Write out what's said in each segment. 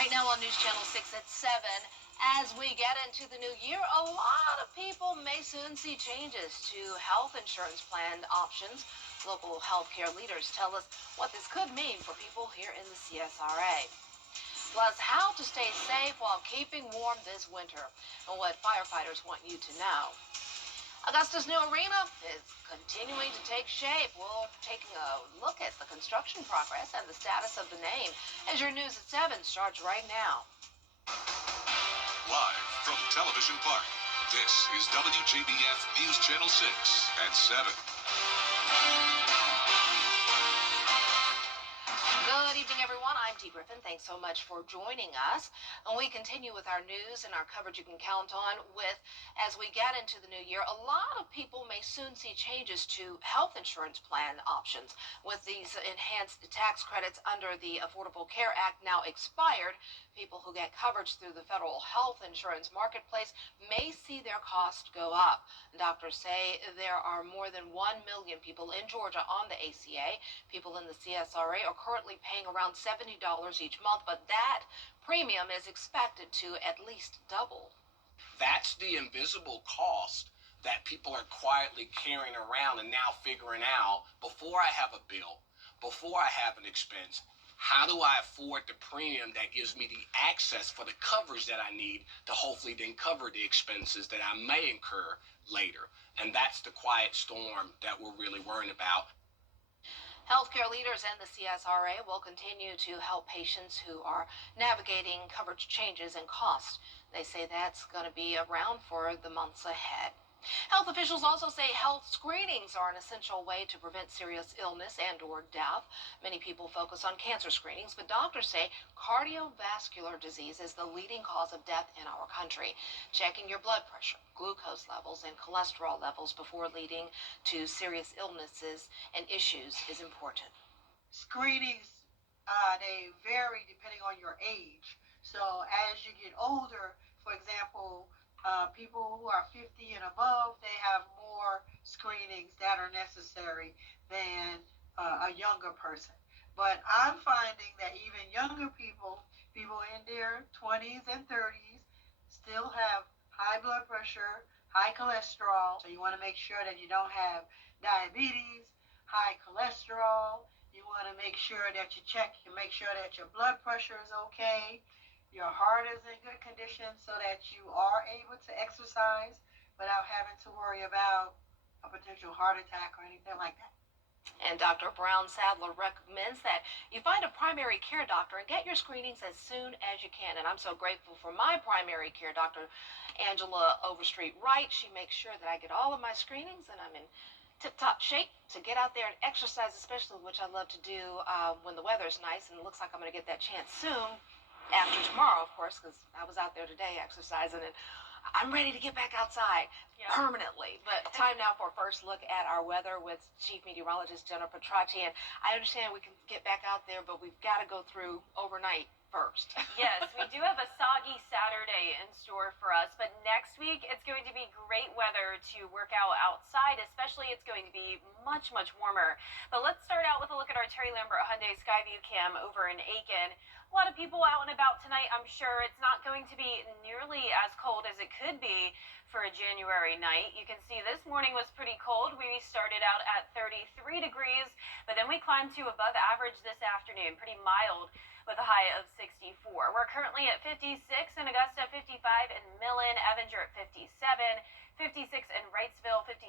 Right now on News Channel 6 at 7, as we get into the new year, a lot of people may soon see changes to health insurance plan options. Local healthcare leaders tell us what this could mean for people here in the CSRA. Plus, how to stay safe while keeping warm this winter, and what firefighters want you to know. Augusta's new arena is continuing to take shape. We're taking a look at the construction progress and the status of the name as your News at 7 starts right now. Live from Television Park, this is WJBF News Channel 6 at 7. Good evening, everyone. I'm T. Griffin. Thanks so much for joining us. And we continue with our news and our coverage you can count on with, as we get into the new year, a lot of people may soon see changes to health insurance plan options. With these enhanced tax credits under the Affordable Care Act now expired, people who get coverage through the federal health insurance marketplace may see their cost go up. Doctors say there are more than 1 million people in Georgia on the ACA. People in the CSRA are currently paying around $70 each month, but that premium is expected to at least double. That's the invisible cost that people are quietly carrying around and now figuring out, before I have a bill, before I have an expense, how do I afford the premium that gives me the access for the coverage that I need to hopefully then cover the expenses that I may incur later? And that's the quiet storm that we're really worrying about. Healthcare leaders and the CSRA will continue to help patients who are navigating coverage changes and costs. They say that's going to be around for the months ahead. Health officials also say health screenings are an essential way to prevent serious illness and or death. Many people focus on cancer screenings, but doctors say cardiovascular disease is the leading cause of death in our country. Checking your blood pressure, glucose levels, and cholesterol levels before leading to serious illnesses and issues is important. Screenings, they vary depending on your age. So as you get older, for example, people who are 50 and above, they have more screenings that are necessary than a younger person. But I'm finding that even younger people in their 20s and 30s, still have high blood pressure, high cholesterol. So you want to make sure that you don't have diabetes, high cholesterol. You want to make sure that you check and make sure that your blood pressure is okay. Your heart is in good condition so that you are able to exercise without having to worry about a potential heart attack or anything like that. And Dr. Brown Sadler recommends that you find a primary care doctor and get your screenings as soon as you can. And I'm so grateful for my primary care doctor, Angela Overstreet Wright. She makes sure that I get all of my screenings and I'm in tip-top shape to get out there and exercise, especially, which I love to do when the weather's nice, and it looks like I'm going to get that chance soon. After tomorrow, of course, because I was out there today exercising, and I'm ready to get back outside permanently. But time now for a first look at our weather with Chief Meteorologist Jennifer Petracci. And I understand we can get back out there, but we've got to go through overnight first. Yes, we do have a soggy Saturday in store for us, but next week it's going to be great weather to work out outside, especially it's going to be much, much warmer. But let's start out with a look at our Terry Lambert Hyundai Skyview cam over in Aiken. A lot of people out and about tonight. I'm sure it's not going to be nearly as cold as it could be for a January night. You can see this morning was pretty cold. We started out at 33 degrees, but then we climbed to above average this afternoon, pretty mild, with a high of 64. We're currently at 56 in Augusta, 55 in Millen, Evanger at 57, 56 in Wrightsville, 57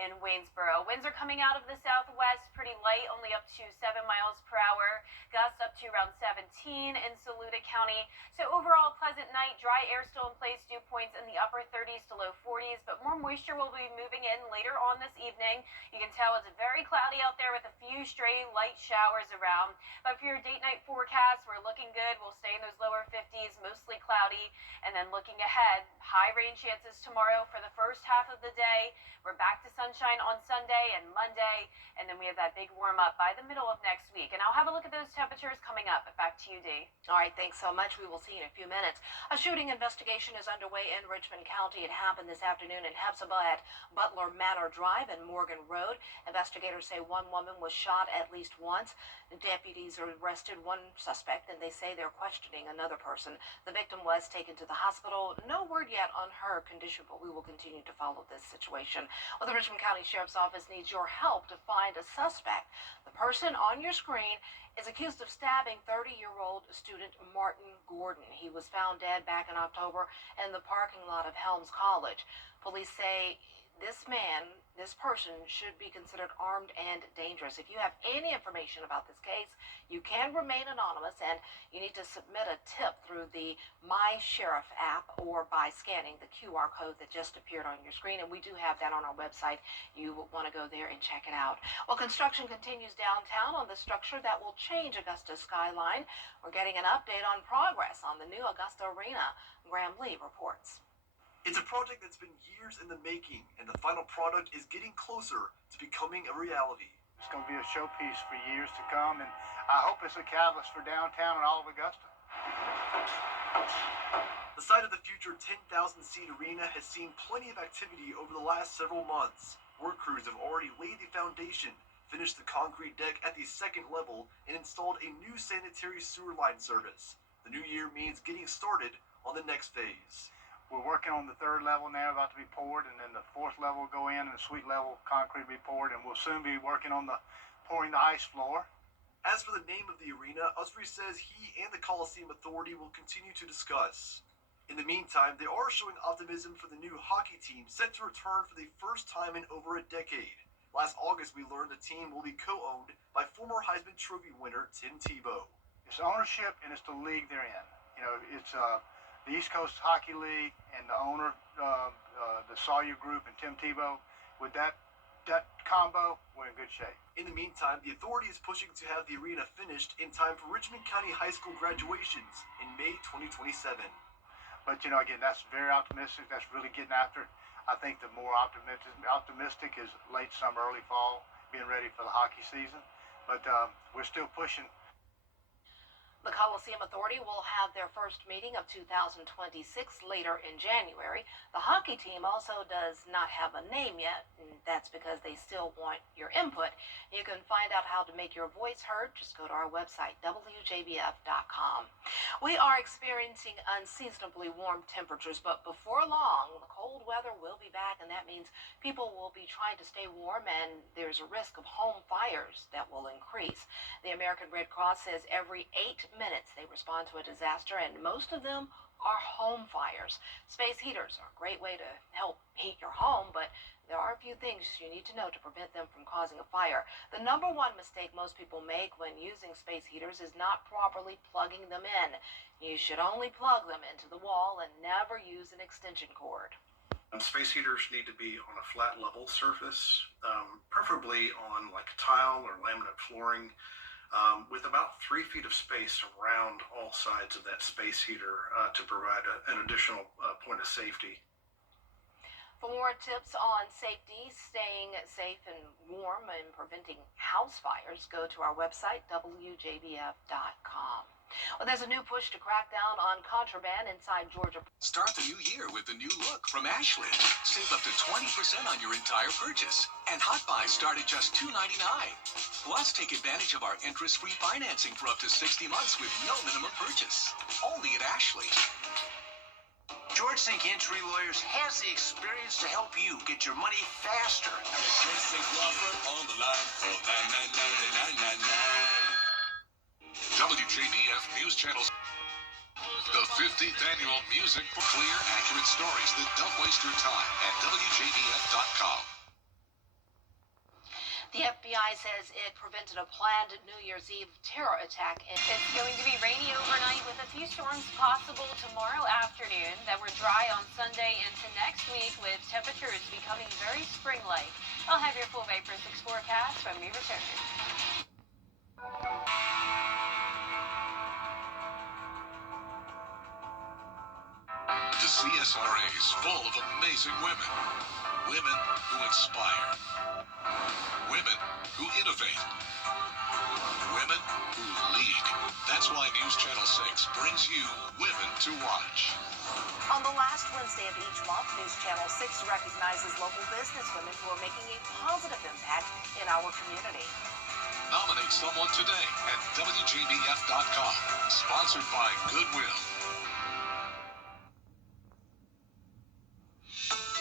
in Waynesboro. Winds are coming out of the southwest, pretty light, only up to 7 miles per hour. Gusts up to around 17 in Saluda County. So overall, pleasant night. Dry air still in place. Dew points in the upper 30s to low 40s, but more moisture will be moving in later on this evening. You can tell it's very cloudy out there with a few stray light showers around. But for your date-night forecast, we're looking good. We'll stay in those lower 50s, mostly cloudy. And then looking ahead, high rain chances tomorrow for the first half of the day. We're back to sunshine on Sunday and Monday, and then we have that big warm up by the the middle of next week. And I'll have a look at those temperatures coming up. Back to you, Dee. All right, thanks so much. We will see you in a few minutes. A shooting investigation is underway in Richmond County. It happened this afternoon in Hephzibah at Butler Manor Drive and Morgan Road. Investigators say one woman was shot at least once. Deputies arrested one suspect, and they say they're questioning another person. The victim was taken to the hospital. No word yet on her condition, but we will continue to follow this situation. Well, the Richmond County Sheriff's Office needs your help to find a suspect. The person on your screen is accused of stabbing 30-year-old student Martin Gordon. He was found dead back in October in the parking lot of Helms College. Police say this person should be considered armed and dangerous. If you have any information about this case, you can remain anonymous, and you need to submit a tip through the My Sheriff app or by scanning the QR code that just appeared on your screen, and we do have that on our website. You will want to go there and check it out. Well, construction continues downtown on the structure that will change Augusta's skyline. We're getting an update on progress on the new Augusta Arena. Graham Lee reports. It's a project that's been years in the making, and the final product is getting closer to becoming a reality. It's going to be a showpiece for years to come, and I hope it's a catalyst for downtown and all of Augusta. The site of the future 10,000-seat arena has seen plenty of activity over the last several months. Work crews have already laid the foundation, finished the concrete deck at the second level, and installed a new sanitary sewer line service. The new year means getting started on the next phase. We're working on the third level now, about to be poured, and then the fourth level will go in, and the suite level concrete will be poured, and we'll soon be working on pouring the ice floor. As for the name of the arena, Usry says he and the Coliseum Authority will continue to discuss. In the meantime, they are showing optimism for the new hockey team set to return for the first time in over a decade. Last August, we learned the team will be co-owned by former Heisman Trophy winner Tim Tebow. It's ownership, and it's the league they're in. You know, it's the East Coast Hockey League and the owner, the Sawyer Group and Tim Tebow. With that combo, we're in good shape. In the meantime, the authority is pushing to have the arena finished in time for Richmond County High School graduations in May 2027. But, you know, again, that's very optimistic. That's really getting after it. I think the more optimistic is late summer, early fall, being ready for the hockey season. But we're still pushing. The Coliseum Authority will have their first meeting of 2026 later in January. The hockey team also does not have a name yet, and that's because they still want your input. You can find out how to make your voice heard. Just go to our website, WJBF.com. We are experiencing unseasonably warm temperatures, but before long, the cold weather will be back, and that means people will be trying to stay warm, and there's a risk of home fires that will increase. The American Red Cross says every 8 minutes they respond to a disaster, and most of them are home fires. Space heaters are a great way to help heat your home, but there are a few things you need to know to prevent them from causing a fire. The number one mistake most people make when using space heaters is not properly plugging them in. You should only plug them into the wall and never use an extension cord. Space heaters need to be on a flat level surface, preferably on like tile or laminate flooring, with about 3 feet of space around all sides of that space heater to provide an additional point of safety. For more tips on safety, staying safe and warm, and preventing house fires, go to our website, WJBF.com. Well, there's a new push to crack down on contraband inside Georgia. Start the new year with the new look from Ashley. Save up to 20% on your entire purchase. And Hot Buys start at just $2.99. Plus, take advantage of our interest-free financing for up to 60 months with no minimum purchase. Only at Ashley. George Sink Entry Lawyers has the experience to help you get your money faster. George Sink Law Firm on the line. Call 999-9999. WJBF News Channel. The 50th annual Music for Clear, Accurate Stories that don't waste your time at WJBF.com. The FBI says it prevented a planned New Year's Eve terror attack. It's going to be rainy overnight with a few storms possible tomorrow afternoon that were dry on Sunday into next week with temperatures becoming very spring-like. I'll have your full Vapor 6 forecast when we return. The CSRA is full of amazing women. Women who inspire. Women who innovate. Women who lead. That's why News Channel 6 brings you Women to Watch. On the last Wednesday of each month, News Channel 6 recognizes local businesswomen who are making a positive impact in our community. Nominate someone today at WJBF.com. Sponsored by Goodwill.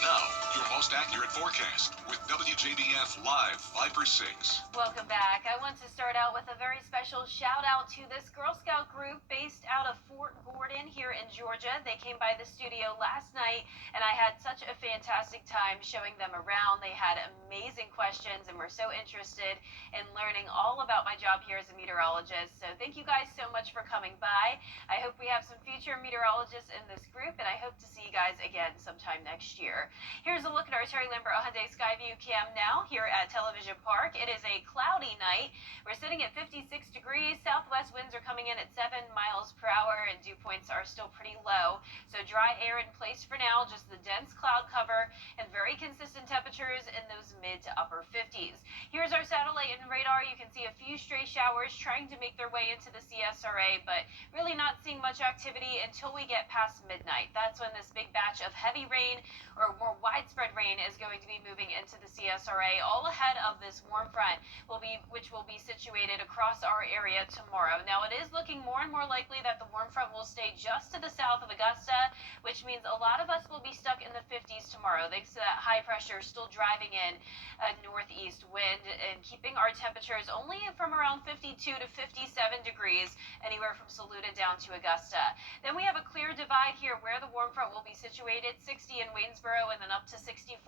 Now, your most accurate forecast with WJBF Live Viper 6. Welcome back. I want to start out with a very special shout out to this Girl Scout group based out of Fort Gordon here in Georgia. They came by the studio last night and I had such a fantastic time showing them around. They had amazing questions and were so interested in learning all about my job here as a meteorologist. So thank you guys so much for coming by. I hope we have some future meteorologists in this group and I hope to see you guys again sometime next year. Here's a look at our Terry Lambert Hyundai Skyview cam now here at Television Park. It is a cloudy night. We're sitting at 56 degrees. Southwest winds are coming in at 7 miles per hour and dew points are still pretty low. So dry air in place for now, just the dense cloud cover and very consistent temperatures in those mid to upper 50s. Here's our satellite and radar. You can see a few stray showers trying to make their way into the CSRA, but really not seeing much activity until we get past midnight. That's when this big batch of heavy rain or more widespread rain is going to be moving into the CSRA, all ahead of this warm front which will be situated across our area tomorrow. Now it is looking more and more likely that the warm front will stay just to the south of Augusta, which means a lot of us will be stuck in the 50s tomorrow. Thanks to that high pressure still driving in a northeast wind and keeping our temperatures only from around 52 to 57 degrees, anywhere from Saluda down to Augusta. Then we have a clear divide here where the warm front will be situated, 60 in Waynesboro and then up to 64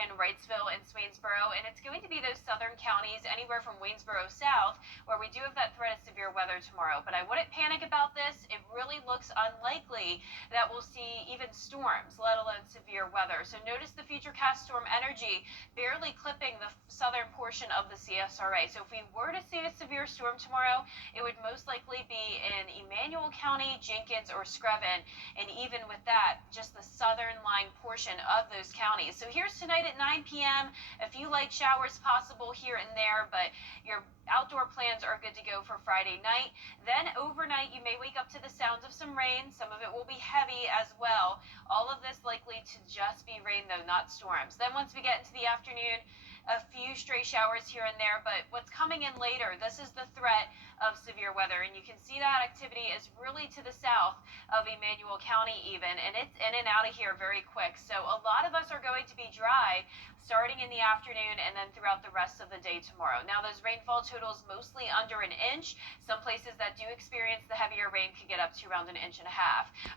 in Wrightsville and Swainsboro. And it's going to be those southern counties, anywhere from Waynesboro south, where we do have that threat of severe weather tomorrow. But I wouldn't panic about this. It really looks unlikely that we'll see even storms, let alone severe weather. So notice the futurecast storm energy barely clipping the southern portion of the CSRA. So if we were to see a severe storm tomorrow, it would most likely be in Emmanuel County, Jenkins, or Screven. And even with that, just the southern lying portion of those counties. So here's tonight at 9 p.m. A few light showers possible here and there, but your outdoor plans are good to go for Friday night. Then overnight, you may wake up to the sounds of some rain. Some of it will be heavy as well. All of this likely to just be rain, though, not storms. Then once we get into the afternoon, a few stray showers here and there, but what's coming in later, this is the threat of severe weather, and you can see that activity is really to the south of Emmanuel County even, and it's in and out of here very quick. So a lot of us are going to be dry starting in the afternoon and then throughout the rest of the day tomorrow. Now those rainfall totals mostly under an inch. Some places that do experience the heavier rain could get up to around 1.5 inches.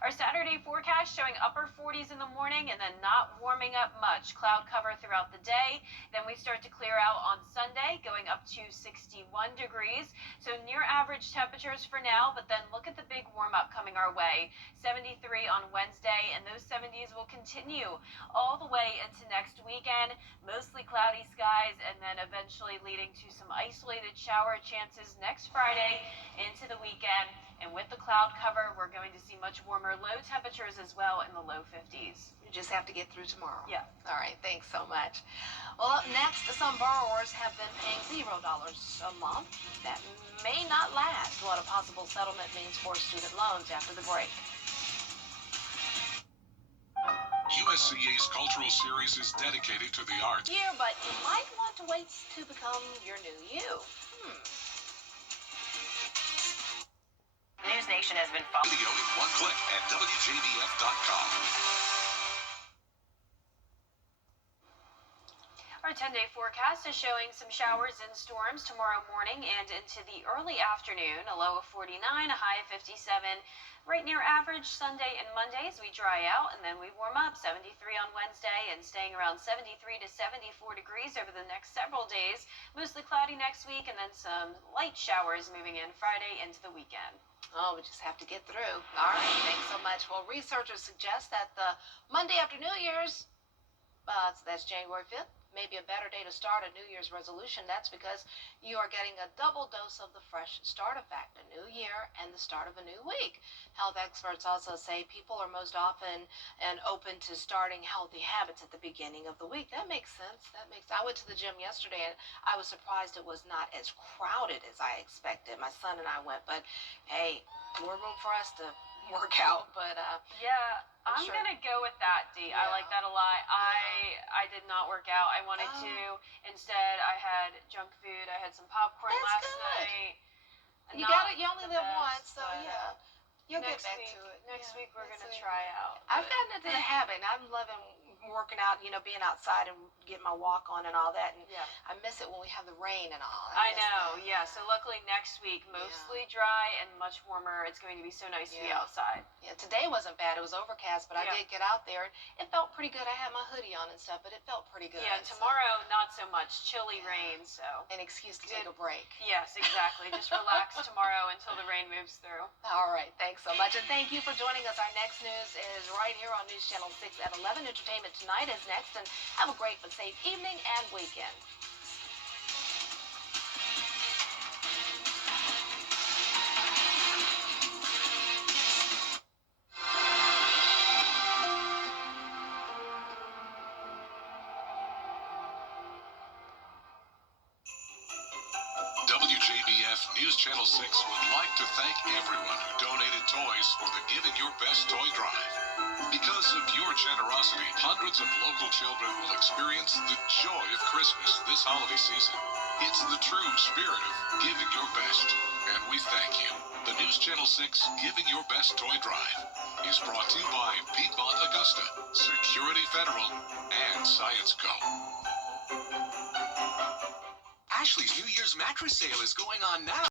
Our Saturday forecast showing upper 40s in the morning and then not warming up much. Cloud cover throughout the day. Then we start to clear out on Sunday, going up to 61 degrees. So near average temperatures for now, but then look at the big warm up coming our way. 73 on Wednesday, and those 70s will continue all the way into next weekend. Mostly cloudy skies, and then eventually leading to some isolated shower chances next Friday into the weekend. And with the cloud cover, we're going to see much warmer low temperatures as well in the low 50s. You just have to get through tomorrow. Yeah. All right, thanks so much. Well, up next, some borrowers have been paying $0 a month. That may not last. What a possible settlement means for student loans after the break. USCA's cultural series is dedicated to the arts. Year, but you might want to wait to become your new you. News Nation has been following. Video in one click at WJBF.com. Our 10-day forecast is showing some showers and storms tomorrow morning and into the early afternoon. A low of 49, a high of 57. Right near average Sunday and Mondays, we dry out and then we warm up. 73 on Wednesday and staying around 73 to 74 degrees over the next several days. Mostly cloudy next week and then some light showers moving in Friday into the weekend. Oh, we just have to get through. All right, thanks so much. Well, researchers suggest that the Monday after New Year's, so that's January 5th, maybe a better day to start a New Year's resolution, that's because you are getting a double dose of the fresh start effect, a new year and the start of a new week. Health experts also say people are most often and open to starting healthy habits at the beginning of the week. That makes sense. I went to the gym yesterday and I was surprised it was not as crowded as I expected. My son and I went, but hey, more room for us to work out. But Yeah, I'm sure. gonna go with that, D. I Yeah. like that a lot. I did not work out. I wanted Oh. to. Instead, I had junk food. I had some popcorn That's last good. night. You Not got it. You only the live best, once, so but, yeah. You'll get next back week, to it. next Yeah, week we're next gonna week. try out. I've but- gotten into the habit. And I'm loving working out, being outside and getting my walk on and all that. And Yeah. I miss it when we have the rain and all. I miss know, that. yeah. So luckily next week, mostly dry and much warmer. It's going to be so nice to be Yeah. outside. Yeah, today wasn't bad. It was overcast, but I Yeah. did get out there. It felt pretty good. I had my hoodie on and stuff, but it felt pretty good. Yeah, and so- tomorrow not so much. Chilly rain, so. An excuse to take a break. Yes, exactly. Just relax tomorrow until the rain moves through. All right, thanks so much. And thank you for joining us. Our next news is right here on News Channel 6 at 11. Entertainment Tonight is next. And have a great but safe evening and weekend. WJBF News Channel 6 would like to thank everyone who donated toys for the Giving Your Best Toy Drive. Because of your generosity, hundreds of local children will experience the joy of Christmas this holiday season. It's the true spirit of giving your best, and we thank you. The News Channel 6 Giving Your Best Toy Drive is brought to you by Piedmont Augusta, Security Federal, and Science Co. Ashley's New Year's mattress sale is going on now.